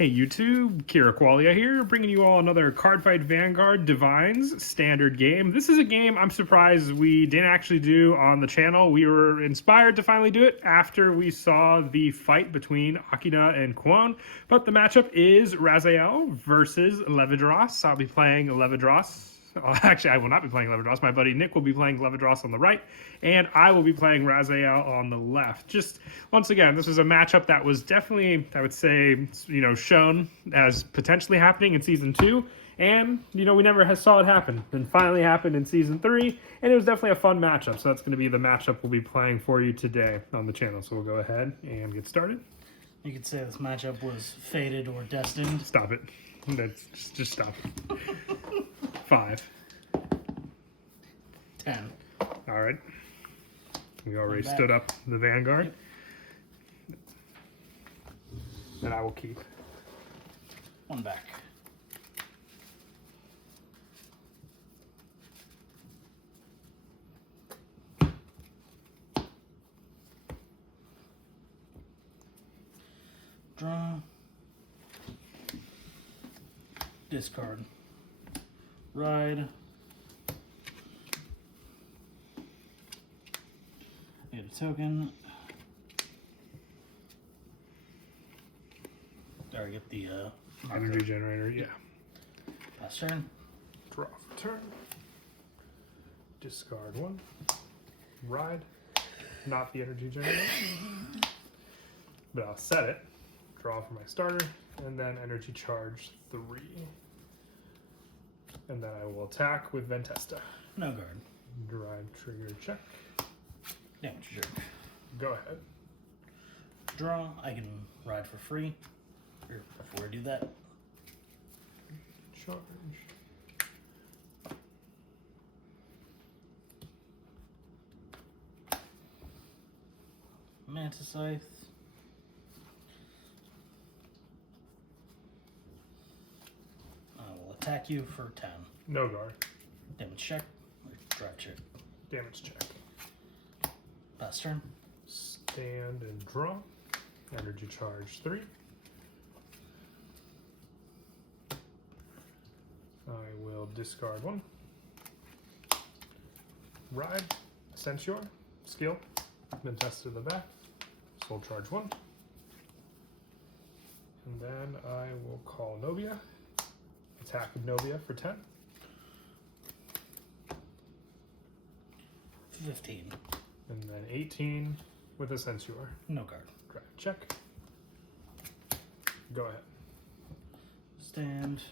Hey YouTube, Kira Qualia here, bringing you all another Cardfight Vanguard DivineZ standard game. This is a game I'm surprised we didn't actually do on the channel. We were inspired to finally do it after we saw the fight between Akina and Kwon, but the matchup is Rezael versus Levidras. I'll be playing Levidras. Actually, I will not be playing Levidras. My buddy Nick will be playing Levidras on the right, and I will be playing Rezael on the left. Just, once again, this was a matchup that was definitely, I would say, shown as potentially happening in Season 2, and, we never saw it happen. And finally happened in Season 3, and it was definitely a fun matchup, so that's going to be the matchup we'll be playing for you today on the channel. So we'll go ahead and get started. You could say this matchup was fated or destined. Stop it. Just stop it. 5. 10. All right. We already stood up the Vanguard. Yep. And I will keep. 1 back. Draw. Discard. Ride. Get a token. Or get the energy generator, yeah. Pass turn. Draw for turn. Discard 1. Ride. Not the energy generator. But I'll set it. Draw for my starter. And then energy charge 3. And then I will attack with Ventesta. No guard. Drive trigger check. Damage jerk. Go ahead. Draw. I can ride for free. Or before I do that. Charge. Mantis Scythe. I will attack you for 10. No guard. Damage check. Or drive check. Damage check. Pass turn. Stand and draw. Energy charge 3. I will discard 1. Ride. Censure. Skill. Ventesta to the back. Soul charge 1. And then I will call Novia. Attack with Novia for 10. 15. And then 18 with a Censure. No guard. Drive check. Go ahead. Stand.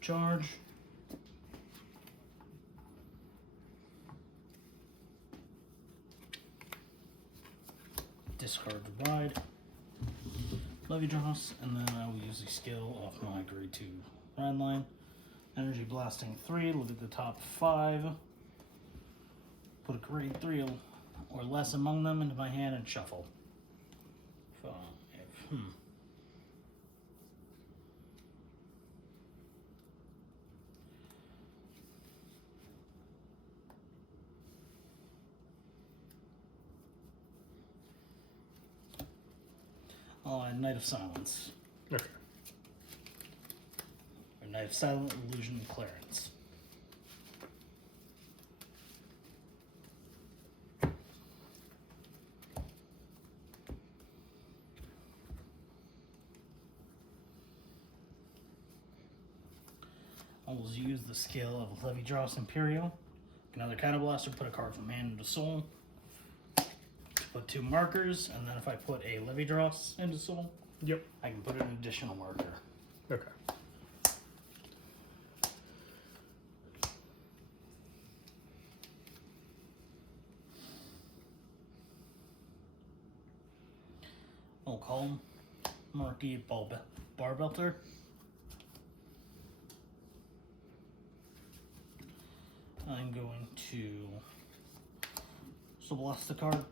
Charge. Discard the ride. Levidras, and then I will use the skill off my grade 2 ride line. Energy blasting 3, look at the top 5. Put a grade 3 or less among them into my hand and shuffle. 5. Oh, and Knight of Silence. Okay. Or Knight of Silent Illusion Clarence. I will use the skill of Levidras Imperial. Another Counter Blaster, put a card from hand into soul. Put 2 markers, and then if I put a Levidras into soul, yep, I can put an additional marker. Okay. I'll call him Marky Barbelter. I'm going to blast the card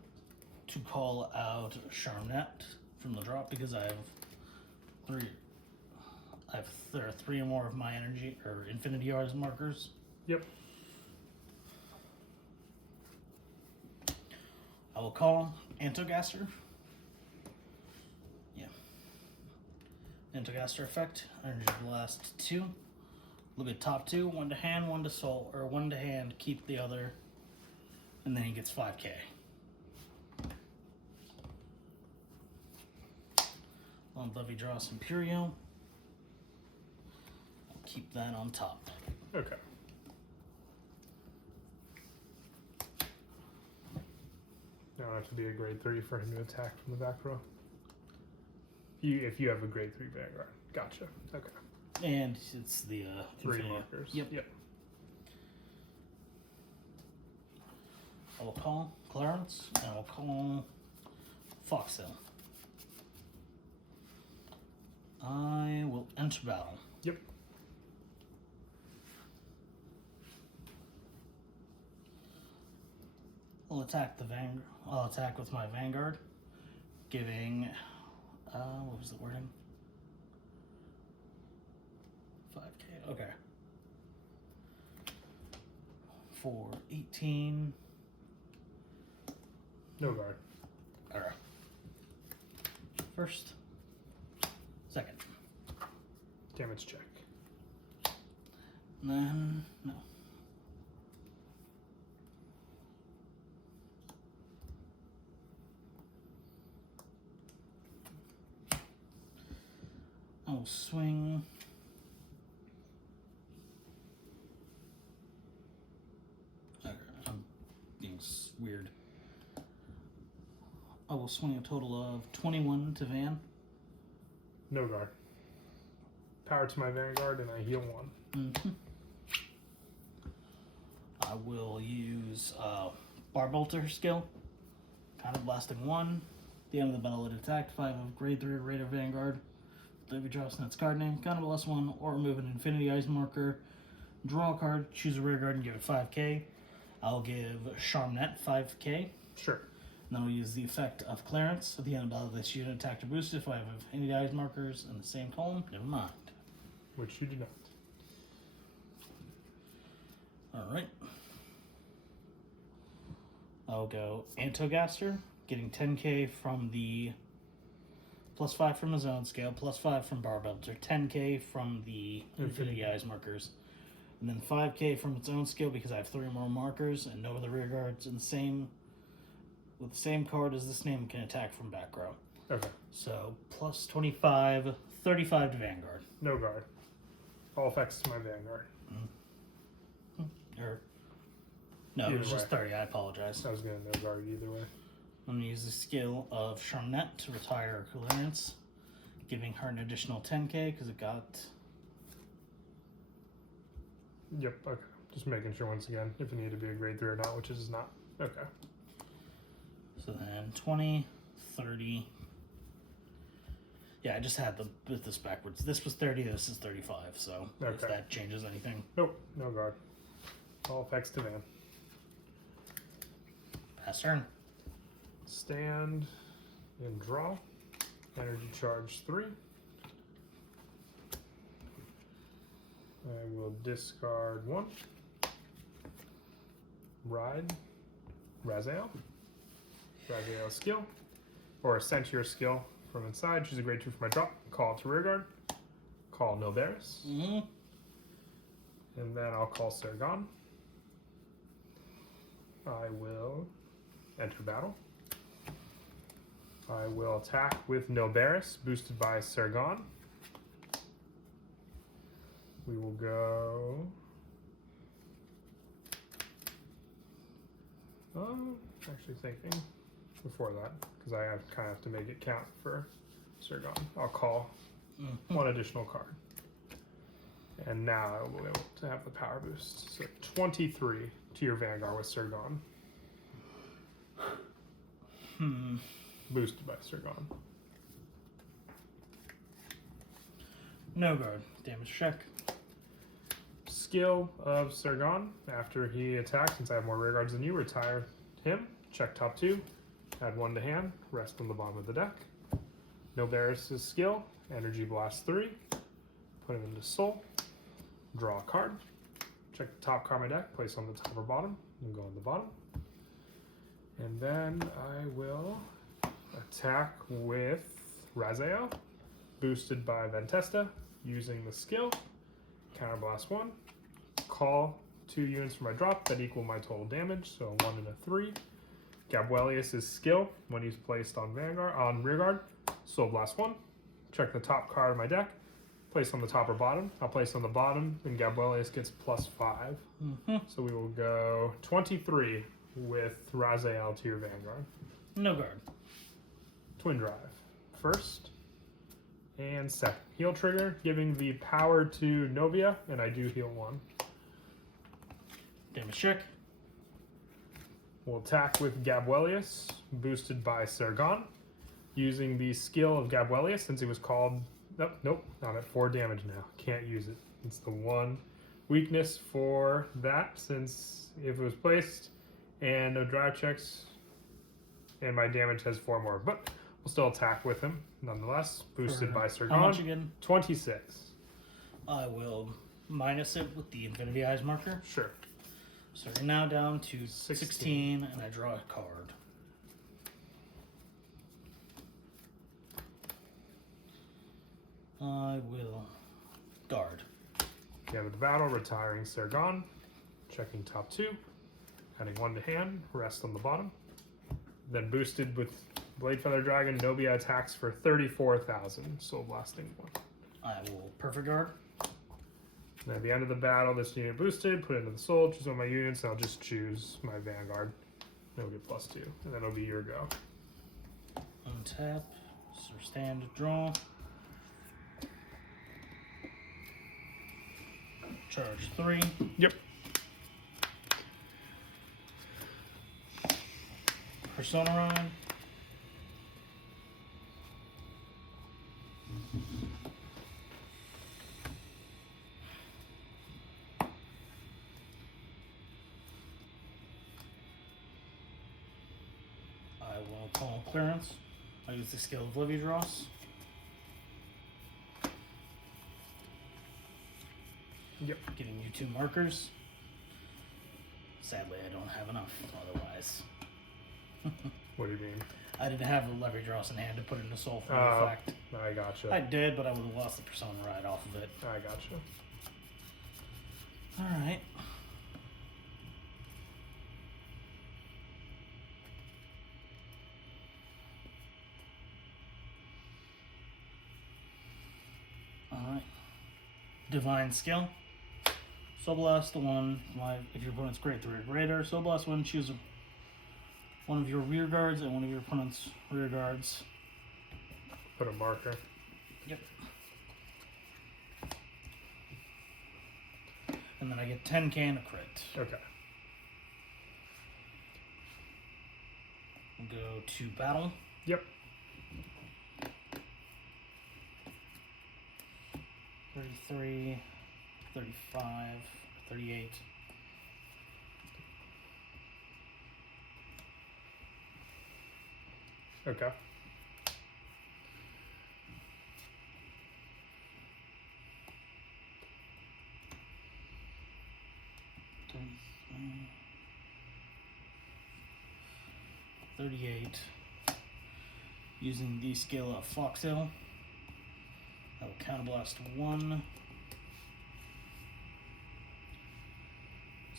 to call out Charnet from the drop because I have 3. There are 3 or more of my energy or Infinity R's markers. Yep. I will call Antogaster. Yeah, Antigaster effect. Energy Blast 2. Look at top 2. 1 to hand, 1 to soul, or 1 to hand. Keep the other, and then he gets 5k. On Levidras Imperial. I'll keep that on top. Okay. Now it have to be a grade 3 for him to attack from the back row. If you have a grade 3 Vanguard. Gotcha. Okay. And it's the 3 Infinity. markers. Yep. Yep. I will call Clarence, and I will call Foxhill. I will enter battle. Yep. I'll attack I'll attack with my Vanguard, giving what was the wording? 5k. Okay. For 18. No guard. Alright. First. Second. Damage check. And then no. I will swing. I'm being weird. I will swing a total of 21 to Van. No guard. Power to my Vanguard, and I heal 1. Mm-hmm. I will use Bar Bolter skill. Kind of blasting 1. At the end of the battle, it attacked 5 of grade 3 Raider Vanguard. Levidras and its card name. Kind of blast 1, or remove an Infinity Eyes marker. Draw a card, choose a rear guard, and give it 5k. I'll give Charmnet 5k. Sure. And then I'll use the effect of Clarence. At the end of the battle, this unit attacked or boosted if I have Infinity Eyes markers in the same column. Never mind. Which you do not. Alright. I'll go Antogaster, getting 10k from the +5 from his own scale, +5 from Barbelter, 10k from the Infinity Eyes markers, and then 5k from its own skill because I have 3 more markers and no other rear guards in the same with the same card as this name can attack from back row. Okay. So +25, 35 to Vanguard. No guard. All effects to my Vanguard. Or no, Either it was just way. 30. I apologize. I was gonna no guard either way. I'm going to use the skill of Charmnet to retire Clarence, giving her an additional 10k because it got... Yep, okay. Just making sure once again if it needed to be a grade 3 or not, which it is not. Okay. So then 20, 30... Yeah, I just had this backwards. This was 30, this is 35, so if Okay. that changes anything. Nope, no guard. All effects to Van. Pass turn. Stand and draw. Energy charge 3. I will discard 1. Ride. Rezael. Rezael skill. Or send your skill from inside. Choose a grade 2 for my drop. Call it to rearguard. Call Novaris. Mm-hmm. And then I'll call Sergon. I will enter battle. I will attack with Novaris, boosted by Sergon. We will go... actually thinking before that, because I kind of have to make it count for Sergon. I'll call 1 additional card. And now I will be able to have the power boost. So 23 to your Vanguard with Sergon. Boosted by Sergon. No guard. Damage check. Skill of Sergon. After he attacks, since I have more rear guards than you, retire him. Check top 2. Add 1 to hand. Rest on the bottom of the deck. Novaris' skill. Energy Blast 3. Put him into Soul. Draw a card. Check the top card of my deck. Place on the top or bottom. And go on the bottom. And then I will attack with Rezael. boosted by Ventesta, using the skill. Counterblast 1. Call 2 units from my drop that equal my total damage, so a 1 and a 3. Gabuelius' skill, when he's placed on rearguard, Soul Blast 1. Check the top card of my deck. Place on the top or bottom. I'll place on the bottom, and Gabuelius gets +5. So we will go 23 with Rezael to your Vanguard. No guard. Twin Drive. First and second. Heal trigger, giving the power to Novia, and I do heal 1. Damage check. We'll attack with Gabuelius, boosted by Sergon, using the skill of Gabuelius since he was called. Nope, not at 4 damage now. Can't use it. It's the one weakness for that, since if it was placed and no drive checks, and my damage has 4 more. But we'll still attack with him nonetheless. Boosted by Sergon. How much again? 26. I will minus it with the Infinity Eyes marker. Sure. So we're now down to 16, and I draw a card. I will guard. The end of the battle, retiring Sergon, checking top 2, adding 1 to hand, rest on the bottom. Then boosted with Blade Feather Dragon, Novia attacks for 34,000, Soul Blasting 1. I will perfect guard. And at the end of the battle, this unit boosted, put it into the soul, choose one of my units, and I'll just choose my Vanguard. It'll get +2, and then it'll be your go. Untap, so stand, draw. Charge 3. Yep. Persona Ride. I will call clearance. I'll use the skill of Levidras. Yep. Giving you 2 markers. Sadly, I don't have enough otherwise. What do you mean? I didn't have the Levidras in hand to put into Soul for effect. I gotcha. I did, but I would have lost the Persona Ride off of it. I gotcha. Alright. Alright. Divine skill. Soul Blast 1. If your opponent's Great 3 Raider, Soul Blast 1, choose one of your rear guards and one of your opponent's rear guards. Put a marker. Yep. And then I get 10k and a crit. Okay. We'll go to battle. Yep. 33, 35, 38. Okay. $38. Using the skill of Foxhill. I will counterblast 1.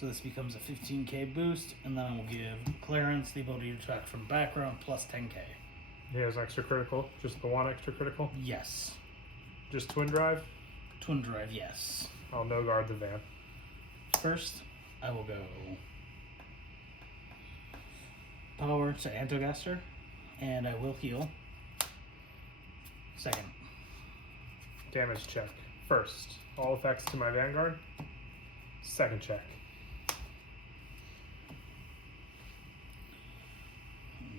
So this becomes a 15k boost, and then I will give Clarence the ability to attack from background plus 10k. He has extra critical. Just the 1 extra critical. Yes. Just Twin Drive. Twin Drive, yes. I'll no guard the van. First, I will go power to Antogaster, and I will heal. Second. Damage check. First, all effects to my Vanguard. Second check.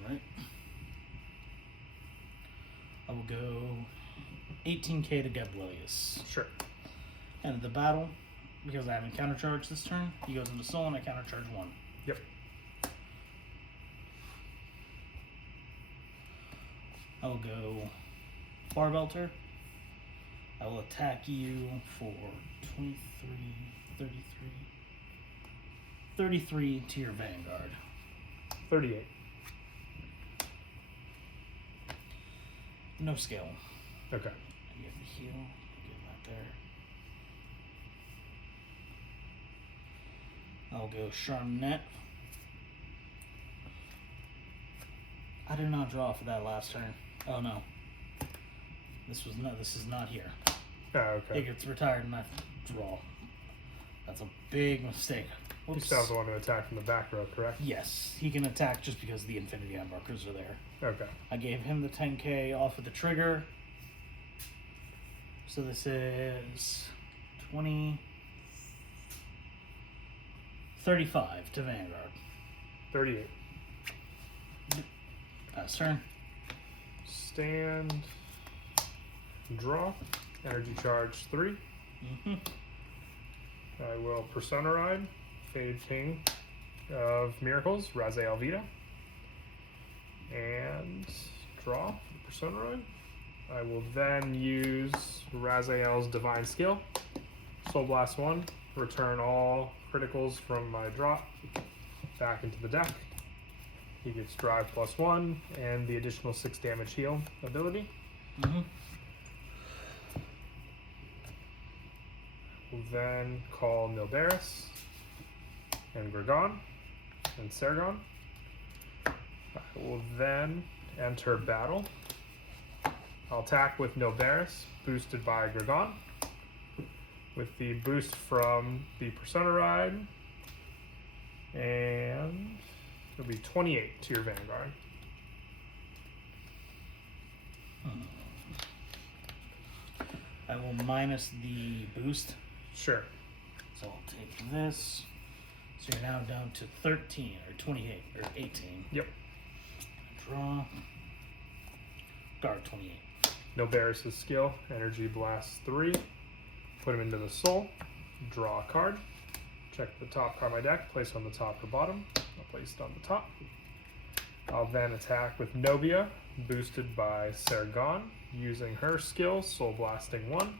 Alright. I will go 18k to Gabuelius. Sure. And in the battle, because I haven't countercharged this turn, he goes into soul and I countercharge 1. Yep. I will go Barbelter. I will attack you for 23, 33, 33 to your Vanguard. 38. No skill. Okay. Get the heal. Get that there. I'll go Charmnet. I did not draw for that last turn. Oh no. This is not here. Oh, okay. It gets retired and I draw. That's a big mistake. You Whoops. still have the one to attack from the back row, correct? Yes, he can attack just because the Infinity Eye markers are there. Okay. I gave him the 10k off of the trigger. So this is 20, 35 to Vanguard. 38. Pass turn. Stand. Draw. Energy charge 3. I will Persona Ride. Fade King of Miracles, Rezael Vita. And draw Persona Ride. I will then use Razael's Divine Skill. Soul Blast 1. Return all criticals from my drop back into the deck. He gets Drive +1 and the additional 6 damage heal ability. We'll then call Nilberis and Gregon and Sergon. I will then enter battle. I'll attack with Nilberis, boosted by Gregon. With the boost from the Persona Ride. And it'll be 28 to your Vanguard. I will minus the boost. Sure. So I'll take this. So you're now down to 13 or 28 or 18. Yep. Draw. Guard 28. Nilberis' skill, Energy Blast 3. Put him into the soul. Draw a card. Check the top card of my deck. Place it on the top or bottom. I'll place it on the top. I'll then attack with Novia, boosted by Sergon, using her skill, Soul Blasting 1,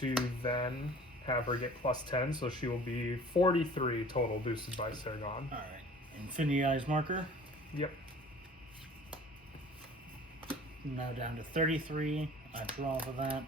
to then have her get +10, so she will be 43 total, boosted by Sergon. Alright. Infinity Eyes marker. Yep. Now down to 33. I draw for that.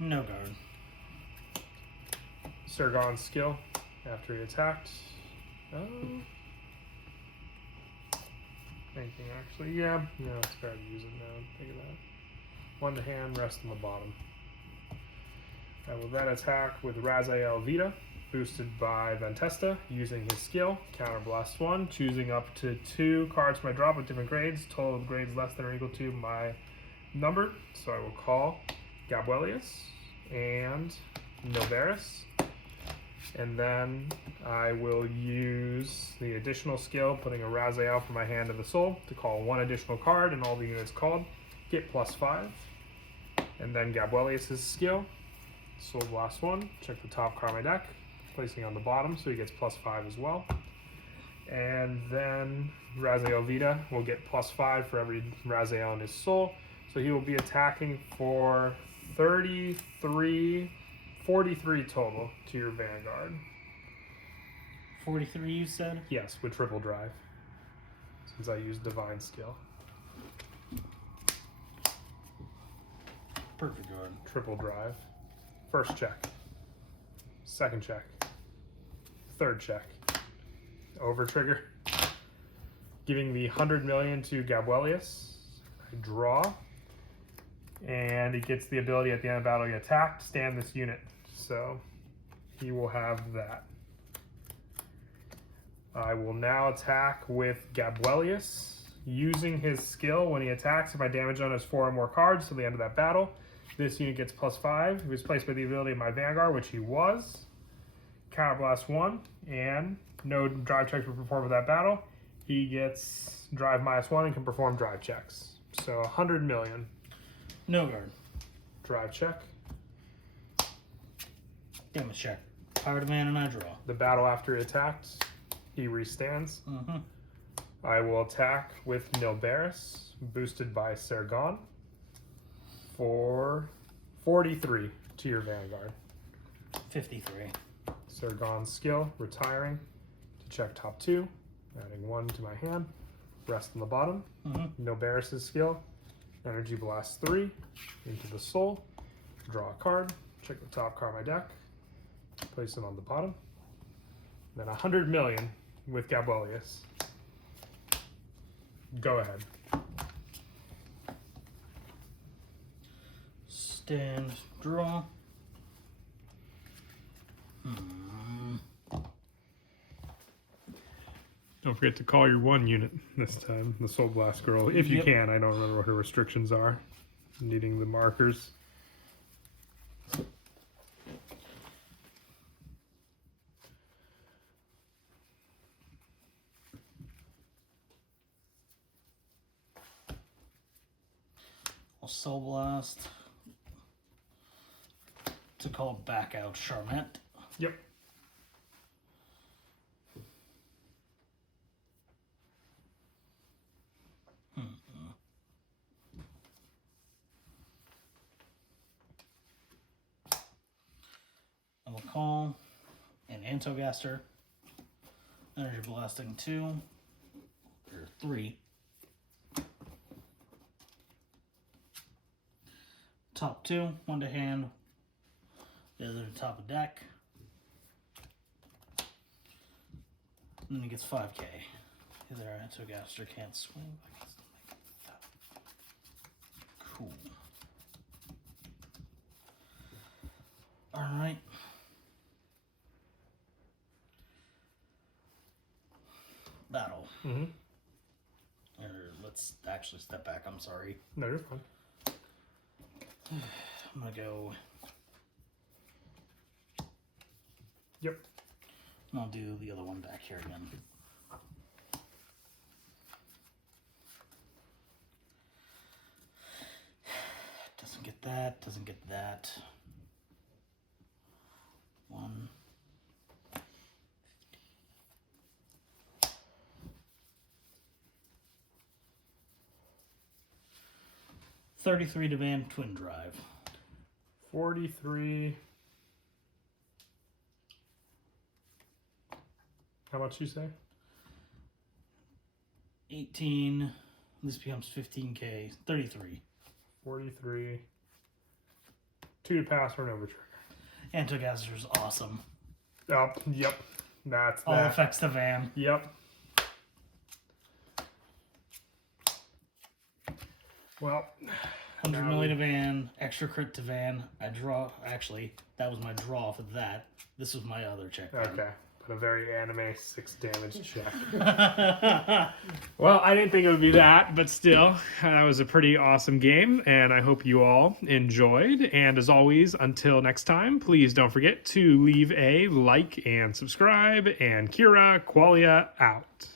No guard. Sergon's skill, after he attacked. Anything actually? Yeah, it's fair to use it now. Think of that. One to hand, rest on the bottom. I will then attack with Razael Vita, boosted by Ventesta, using his skill, Counterblast 1, choosing up to 2 cards from my drop with different grades, total of grades less than or equal to my number. So I will call Gabuelius and Noveris. And then I will use the additional skill, putting a Rezael from my hand to the soul, to call 1 additional card, and all the units called get +5. And then Gabuelius' skill, Soul Blast 1, check the top card of my deck, placing on the bottom so he gets +5 as well. And then Rezael Vita will get +5 for every Rezael in his soul, so he will be attacking for 43 total to your Vanguard. 43 you said? Yes, with triple drive, since I used Divine Skill. Perfect guard. Triple drive. First check. Second check. Third check. Over trigger. Giving the 100 million to Gabuelius. I draw. And he gets the ability at the end of battle, you attack, stand this unit. So he will have that. I will now attack with Gabuelius, using his skill. When he attacks, if I damage on his 4 or more cards till the end of that battle, this unit gets +5. He was placed by the ability of my Vanguard, which he was. Counterblast 1, and no drive checks were performed with that battle. He gets drive -1 and can perform drive checks. So 100 million. No guard. Drive check. Damage check. Power demand and I draw. The battle after he attacked, he restands. I will attack with Nilbaris, boosted by Sergon, for 43 to your Vanguard. 53. Sergon's skill, retiring to check top 2, adding 1 to my hand, rest on the bottom. Nilbaris' skill, Energy Blast 3 into the soul, draw a card, check the top card of my deck, place it on the bottom. Then 100 million with Gabolius. Go ahead. Stand, draw. Don't forget to call your 1 unit this time, the Soul Blast Girl, if you can. I don't remember what her restrictions are. Needing the markers. I'll Soul Blast to call back out Charmette. Yep. I will call an Antogaster. Energy Blasting 2 or 3. Top 2, 1 to hand, the other to top of deck. And then he gets 5k. The other Antogaster can't swing. Cool. Alright. Battle. Or let's actually step back, I'm sorry. No, you're fine. I'm gonna go. Yep. And I'll do the other one back here again. Doesn't get that, doesn't get that. 1. 33 to Van Twin Drive. 43. How much you say? 18. This becomes 15k. 33. 43. 2 to pass or an overtrigger. Antogaster's awesome. Oh, yep. That's All that. affects the van. Yep. Well, 100 million to Van, extra crit to Van. I draw. Actually, that was my draw for that. This was my other check. okay. But a very anime 6 damage check. Well, I didn't think it would be that, but still, that was a pretty awesome game, and I hope you all enjoyed. And as always, until next time, please don't forget to leave a like and subscribe, and Kira Qualia out.